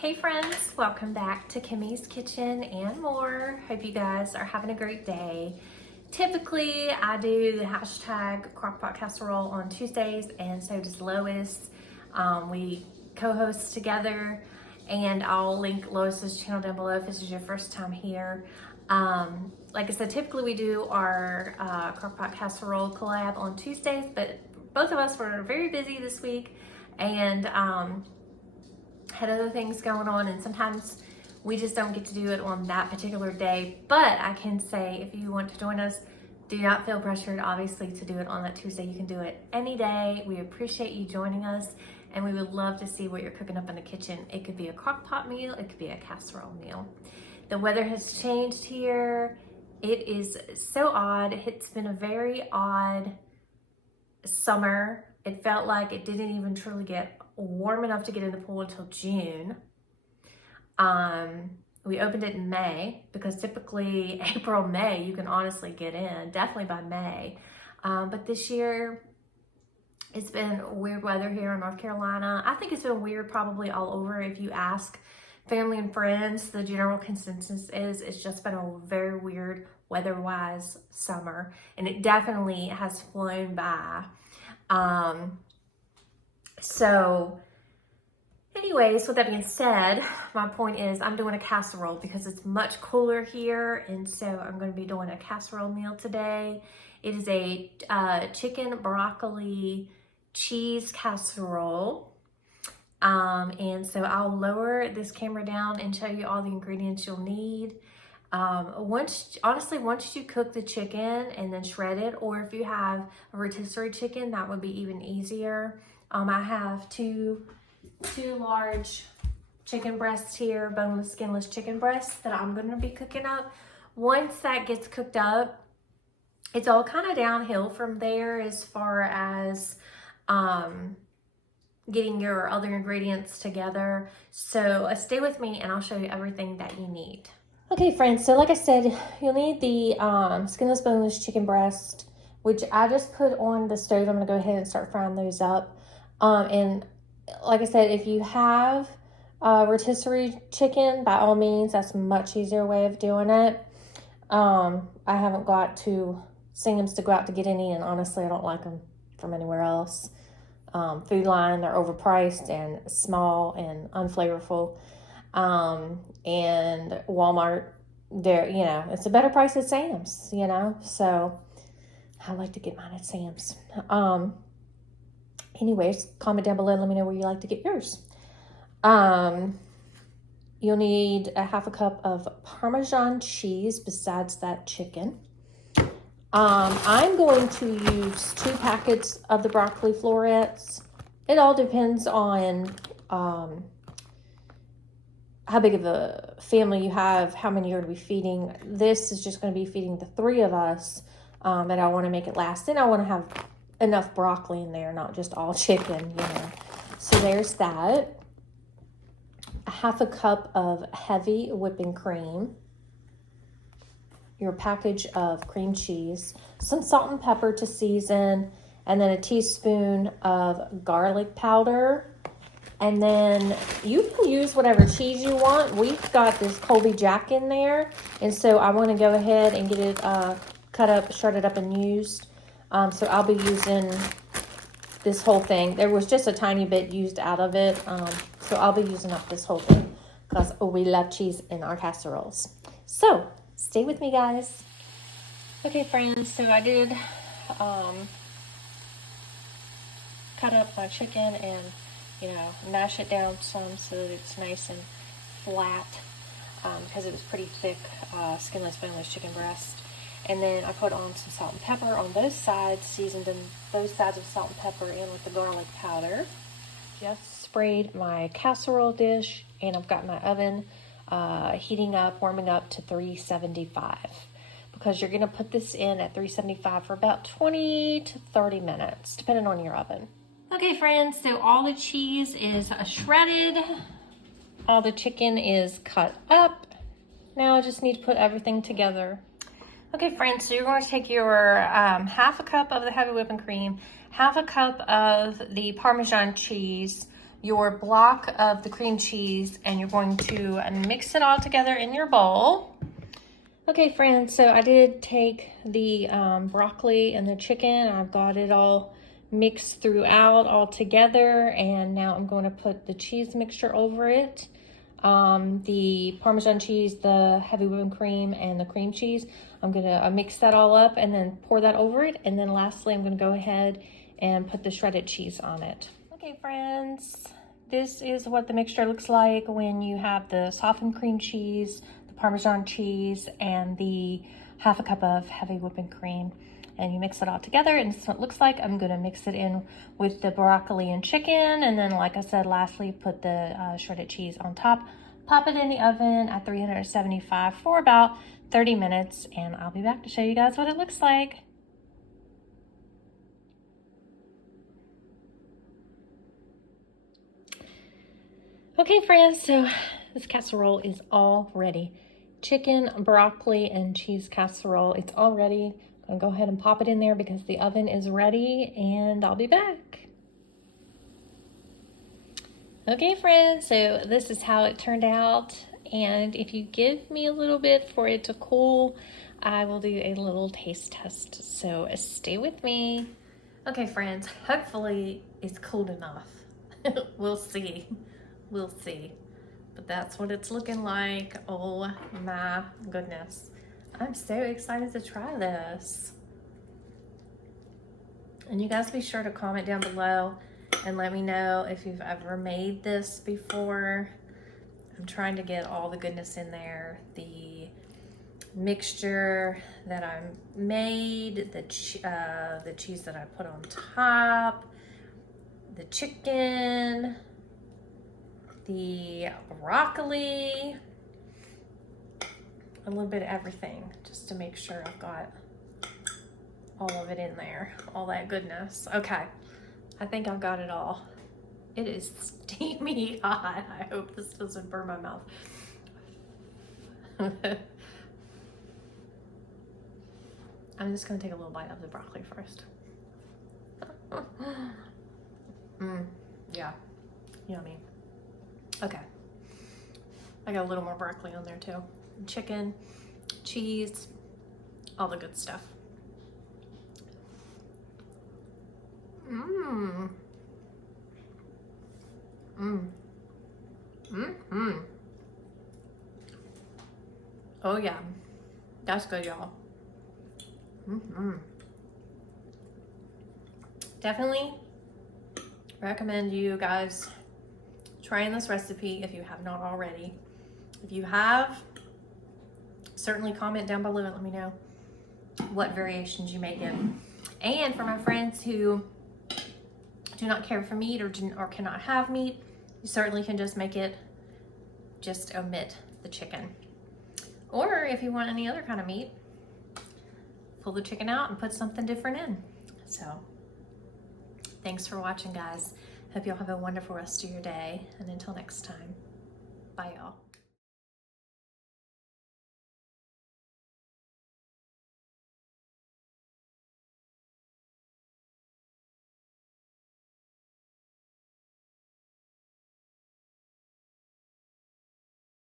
Hey friends, welcome back to Kimmy's Kitchen and more. Hope you guys are having a great day. Typically, I do the hashtag crockpot casserole on Tuesdays, and so does Lois. We co-host together, and I'll link Lois's channel down below if this is your first time here. Like I said, typically we do our crockpot casserole collab on Tuesdays, but both of us were very busy this week, and had other things going on, and sometimes we just don't get to do it on that particular day. But I can say, if you want to join us, do not feel pressured obviously to do it on that Tuesday. You can do it any day. We appreciate you joining us, and we would love to see what you're cooking up in the kitchen. It could be a crock pot meal, it could be a casserole meal. The weather has changed here. It is so odd. It's been a very odd summer. It felt like it didn't even truly get warm enough to get in the pool until June. We opened it in May because typically April, May, you can honestly get in, definitely by May. But this year, it's been weird weather here in North Carolina. I think it's been weird probably all over. If you ask family and friends, the general consensus is it's just been a very weird weather-wise summer, and it definitely has flown by. So anyways, with that being said, my point is I'm doing a casserole because it's much cooler here, and so I'm going to be doing a casserole meal today. It is a chicken broccoli cheese casserole, and so I'll lower this camera down and show you all the ingredients you'll need. Once you cook the chicken and then shred it, or if you have a rotisserie chicken, that would be even easier. I have two large chicken breasts here, boneless, skinless chicken breasts that I'm going to be cooking up. Once that gets cooked up, it's all kind of downhill from there as far as getting your other ingredients together. So stay with me and I'll show you everything that you need. Okay friends, so like I said, you'll need the skinless, boneless chicken breast, which I just put on the stove. I'm going to go ahead and start frying those up. And like I said, if you have rotisserie chicken, by all means, that's a much easier way of doing it. I haven't seen them to go out to get any, and honestly, I don't like them from anywhere else. Food Line, they're overpriced and small and unflavorful. And Walmart, it's a better price at Sam's, so I like to get mine at Sam's. Anyways, comment down below, let me know where you like to get yours. You'll need a half a cup of Parmesan cheese besides that chicken. I'm going to use 2 packets of the broccoli florets. It all depends on how big of a family you have, how many you're going to be feeding. This is just going to be feeding the 3 of us, and I want to make it last. And I want to have enough broccoli in there, not just all chicken, So there's that. A half a cup of heavy whipping cream. Your package of cream cheese. Some salt and pepper to season. And then a teaspoon of garlic powder. And then you can use whatever cheese you want. We've got this Colby Jack in there. And so I want to go ahead and get it cut up, shredded up, and used. So I'll be using this whole thing. There was just a tiny bit used out of it. So I'll be using up this whole thing because we love cheese in our casseroles. So stay with me, guys. Okay, friends. So I did cut up my chicken and, mash it down some so that it's nice and flat because it was pretty thick, skinless, boneless chicken breast. And then I put on some salt and pepper on both sides, seasoned them both sides with salt and pepper and with the garlic powder. Just sprayed my casserole dish, and I've got my oven warming up to 375 because you're going to put this in at 375 for about 20 to 30 minutes, depending on your oven. Okay, friends, so all the cheese is shredded. All the chicken is cut up. Now I just need to put everything together. Okay, friends, so you're going to take your half a cup of the heavy whipping cream, half a cup of the Parmesan cheese, your block of the cream cheese and you're going to mix it all together in your bowl. Okay, friends, so I did take the broccoli and the chicken. I've got it all mixed throughout all together, and now I'm going to put the cheese mixture over it. The Parmesan cheese, the heavy whipping cream, and the cream cheese. I'm gonna mix that all up and then pour that over it. And then lastly, I'm gonna go ahead and put the shredded cheese on it. Okay, friends, this is what the mixture looks like when you have the softened cream cheese, the Parmesan cheese, and the half a cup of heavy whipping cream. And you mix it all together, and this is what it looks like. I'm gonna mix it in with the broccoli and chicken, and then, like I said, lastly, put the shredded cheese on top. Pop it in the oven at 375 for about 30 minutes, and I'll be back to show you guys what it looks like. Okay, friends, so this casserole is all ready. Chicken, broccoli, and cheese casserole. It's all ready. I'm gonna go ahead and pop it in there because the oven is ready, and I'll be back. Okay, friends, so this is how it turned out. And if you give me a little bit for it to cool, I will do a little taste test. So stay with me. Okay, friends, hopefully it's cooled enough. We'll see. We'll see. But that's what it's looking like. Oh my goodness. I'm so excited to try this. And you guys be sure to comment down below and let me know if you've ever made this before. I'm trying to get all the goodness in there. The mixture that I made, the cheese that I put on top, the chicken, the broccoli, a little bit of everything, just to make sure I've got all of it in there, all that goodness. Okay, I think I've got it all. It is steamy hot. I hope this doesn't burn my mouth. I'm just gonna take a little bite of the broccoli first. Yeah, yummy. Okay, I got a little more broccoli on there too. Chicken, cheese, all the good stuff. Oh yeah, that's good, y'all. Definitely recommend you guys trying this recipe if you have not already. If you have, certainly comment down below and let me know what variations you make it. And for my friends who do not care for meat or cannot have meat, you certainly can just make it, just omit the chicken. Or if you want any other kind of meat, pull the chicken out and put something different in. So thanks for watching, guys. Hope y'all have a wonderful rest of your day. And until next time, bye y'all.